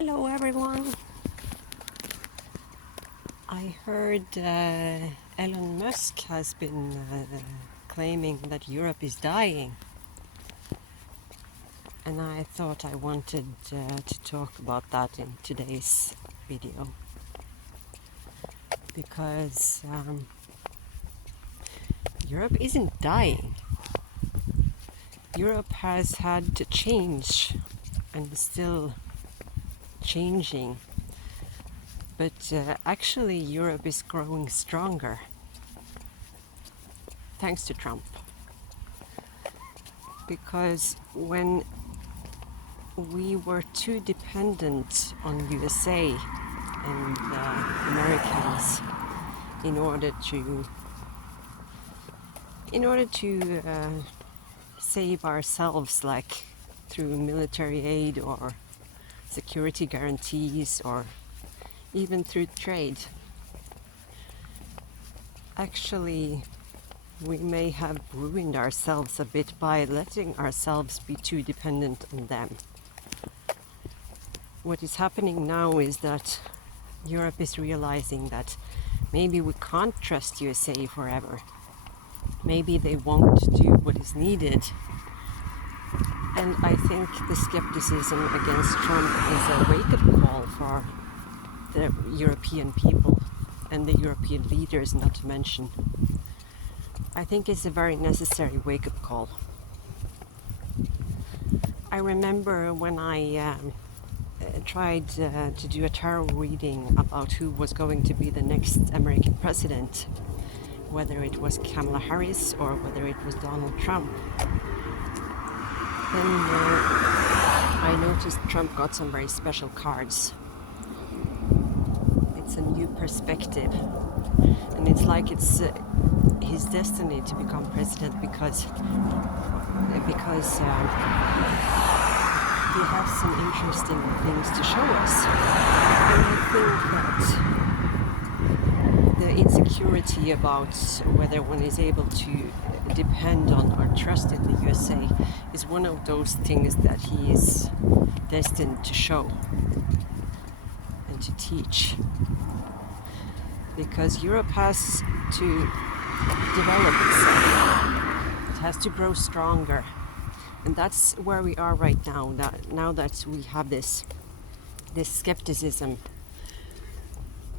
Hello everyone. I heard Elon Musk has been claiming that Europe is dying, and I thought I wanted to talk about that in today's video because Europe isn't dying. Europe has had to change and is still changing. But actually, Europe is growing stronger, thanks to Trump. Because when we were too dependent on USA and Americans in order to save ourselves, like through military aid or security guarantees or even through trade. Actually, we may have ruined ourselves a bit by letting ourselves be too dependent on them. What is happening now is that Europe is realizing that maybe we can't trust USA forever. Maybe they won't do what is needed. And I think the skepticism against Trump is a wake-up call for the European people and the European leaders, not to mention. I think it's a very necessary wake-up call. I remember when I tried to do a tarot reading about who was going to be the next American president, whether it was Kamala Harris or whether it was Donald Trump. Then I noticed Trump got some very special cards. It's a new perspective, and it's like it's his destiny to become president because he has some interesting things to show us. And I think that the insecurity about whether one is able to depend on or trust in the USA is one of those things that he is destined to show and to teach. Because Europe has to develop itself. It has to grow stronger. And that's where we are right now. Now that we have this skepticism,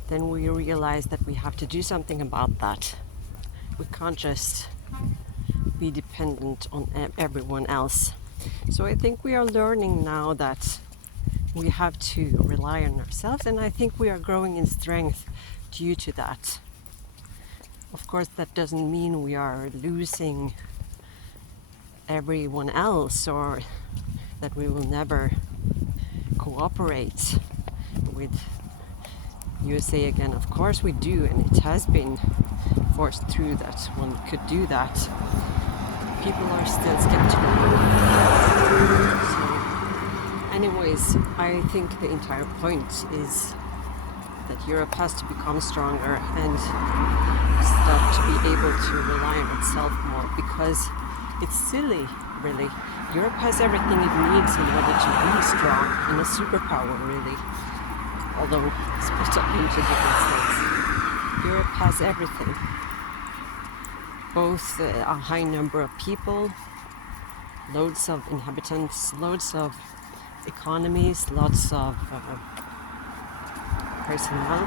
then we realize that we have to do something about that. We can't just be dependent on everyone else. So I think we are learning now that we have to rely on ourselves, and I think we are growing in strength due to that. Of course, that doesn't mean we are losing everyone else or that we will never cooperate with USA again. Of course we do, and it has been forced through that one could do that. People are still skeptical. So, anyways, I think the entire point is that Europe has to become stronger and start to be able to rely on itself more, because it's silly, really. Europe has everything it needs in order to be strong, and a superpower, really. Although split up into different states. Europe has everything. Both a high number of people, loads of inhabitants, loads of economies, lots of personnel.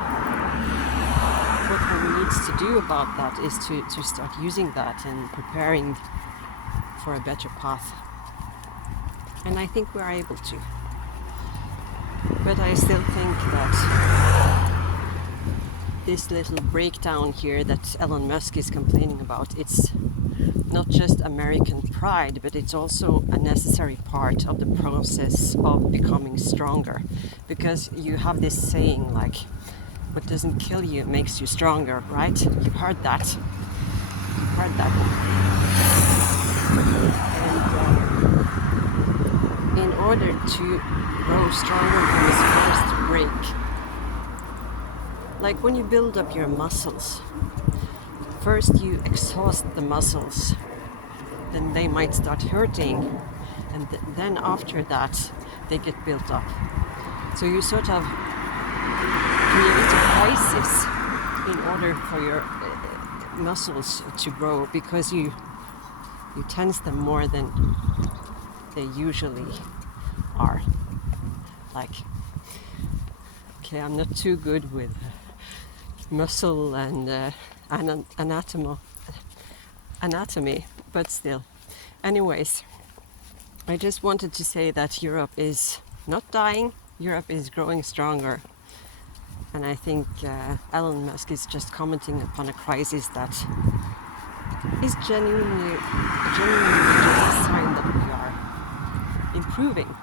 What one needs to do about that is to start using that and preparing for a better path. And I think we are able to. But I still think that this little breakdown here that Elon Musk is complaining about, it's not just American pride, but it's also a necessary part of the process of becoming stronger. Because you have this saying like, what doesn't kill you makes you stronger, right? You've heard that. You've heard that. And in order to grow stronger, you must first break. Like when you build up your muscles, first you exhaust the muscles, then they might start hurting, and then after that they get built up. So you sort of create a crisis in order for your muscles to grow, because you tense them more than they usually are. Like, okay, I'm not too good with muscle and anatomy, but still. Anyways, I just wanted to say that Europe is not dying, Europe is growing stronger. And I think Elon Musk is just commenting upon a crisis that is genuinely just a sign that we are improving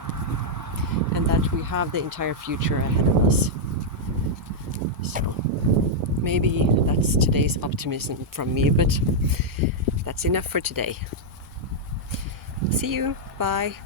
and that we have the entire future ahead of us. So maybe that's today's optimism from me, but that's enough for today. See you. Bye.